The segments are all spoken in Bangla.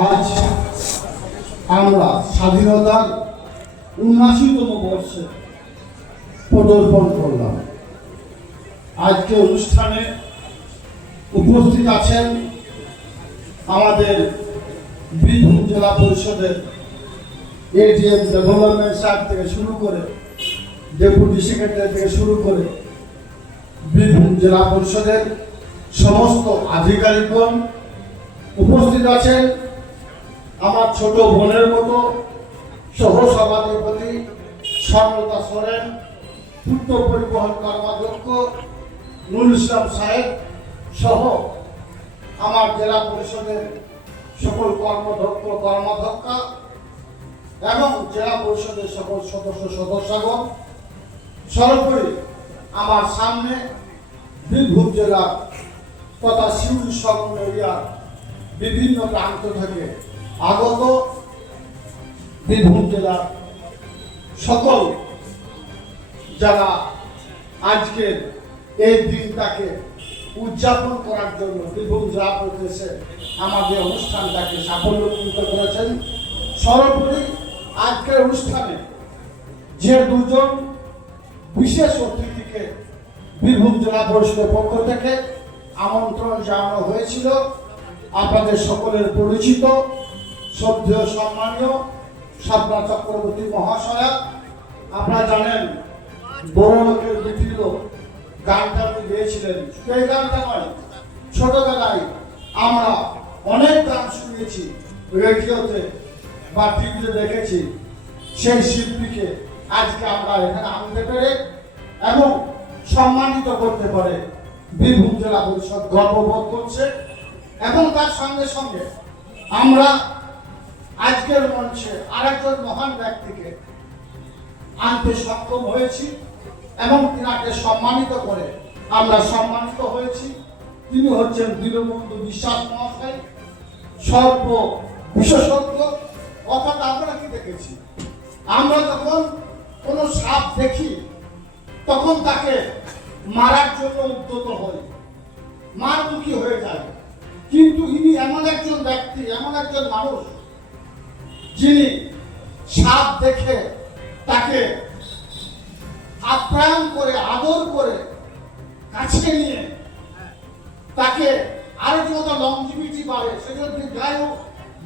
আজ আমরা স্বাধীনতার ৭৯তম বর্ষে পদার্পণ করলাম। আজকে অনুষ্ঠানে উপস্থিত আছেন আমাদের বীরভূম জেলা পরিষদের এডিএম ডেভেলপমেন্ট সাহেব থেকে শুরু করে ডেপুটি সেক্রেটারি থেকে শুরু করে বীরভূম জেলা পরিষদের সমস্ত আধিকারিকগণ উপস্থিত আছেন। আমার ছোট বোনের মতো সহ সভাধিপতি স্বর্ণতা সোরেন, পূর্ত পরিবহন কর্মাধ্যক্ষ নুরুল ইসলাম সাহেব সহ আমার জেলা পরিষদের সকল কর্মাধ্যক্ষা এবং জেলা পরিষদের সকল সদস্যগণ, সর্বোপরি আমার সামনে বীরভূম জেলার তথা শিউরি সংলগ্ন এরিয়ার বিভিন্ন প্রান্ত থেকে আগত বীরভূম জেলার সকল যারা আজকের এই দিনটাকে উদযাপন করার জন্য বীরভূম জেলা পরিষদে আমাদের অনুষ্ঠানটাকে সাফল্যমণ্ডিত করেছেন। সর্বোপরি আজকের অনুষ্ঠানে যে দুজন বিশেষ অতিথিকে বীরভূম জেলা পরিষদের পক্ষ থেকে আমন্ত্রণ জানানো হয়েছিল, আপনাদের সকলের পরিচিত শ্রদ্ধেয় সম্মানীয় স্বপ্না চক্রবর্তী মহাশয়া। আপনারা জানেন বড় লোকের বিভিন্ন গানটা উনি গেয়েছিলেন। এই গানটা নয়, ছোটবেলায় আমরা অনেক গান শুনেছি, রেডিওতে বা টিভিতে দেখেছি। সেই শিল্পীকে আজকে আমরা এখানে আনতে পেরে এবং সম্মানিত করতে পারে বীরভূম জেলা পরিষদ গর্ববোধ করছে। এবং তার সঙ্গে সঙ্গে আমরা আজকের মঞ্চে আরেকজন মহান ব্যক্তিকে আনতে সক্ষম হয়েছি এবং তিনাকে সম্মানিত করে আমরা সম্মানিত হয়েছি। তিনি হচ্ছেন দীনবন্ধু বিশ্বাস মহাশয়, সর্ব বিশেষজ্ঞ। অর্থাৎ আমরা কি দেখেছি, আমরা যখন কোনো সাপ দেখি তখন তাকে মারার জন্য উদ্যত হই, মারমুখী হয়ে যায়। কিন্তু ইনি এমন একজন ব্যক্তি, এমন একজন মানুষ, যিনি সাপ দেখে তাকে আপ্যায়ন করে, আদর করে, কাছে নিয়ে তাকে আরো যত লংজিভিটি বাড়ে, সেজন্য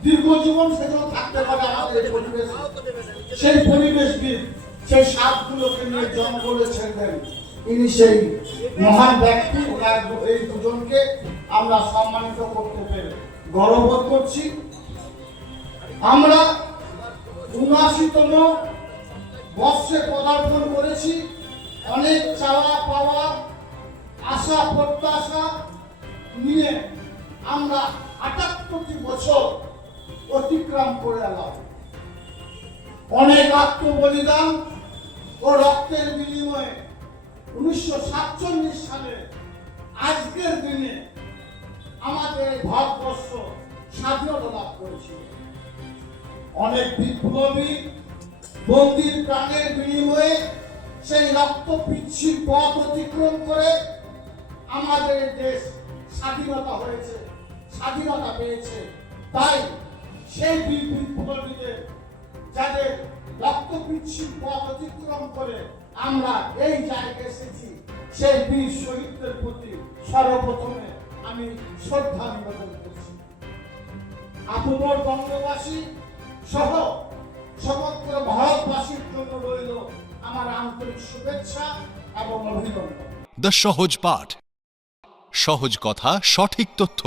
দীর্ঘ জীবন সেজন্য থাকতে পারে আমাদের পরিবেশ। সেই পরিবেশবিদ সেই সাপগুলোকে নিয়ে জঙ্গলে ছেড়ে দেন। ইনি সেই মহান ব্যক্তি। এই দুজনকে আমরা সম্মানিত করতে পেরে গর্ববোধ করছি। আমরা ৭৯তম বর্ষে পদার্পণ করেছি। অনেক চাওয়া পাওয়া, আশা প্রত্যাশা নিয়ে আমরা ৭৮টি বছর অতিক্রম করে এলাম। অনেক আত্মবলিদান ও রক্তের বিনিময়ে ১৯৪৭ সালে আজকের দিনে আমাদের ভারতবর্ষ স্বাধীনতা লাভ করেছিল। অনেক বিপ্লবী বন্দির প্রাণের বিনিময়ে সেই রক্ত পিচ্ছিল পথ অতিক্রম করে আমাদের দেশ স্বাধীনতা হয়েছে, স্বাধীনতা পেয়েছে। তাই সেই বিপ্লবীদের, যাদের রক্ত পিচ্ছিল পথ অতিক্রম করে আমরা এই জায়গায় এসেছি, সেই বীর শহীদদের প্রতি সর্বপ্রথমে আমি শ্রদ্ধা নিবেদন করছি। আপামর বঙ্গবাসী সহ সমগ্র ভারতবাসীর জন্য রইল আমার আন্তরিক শুভেচ্ছা এবং অভিনন্দন। দ্য সহজ পাঠ, সহজ কথা, সঠিক তথ্য।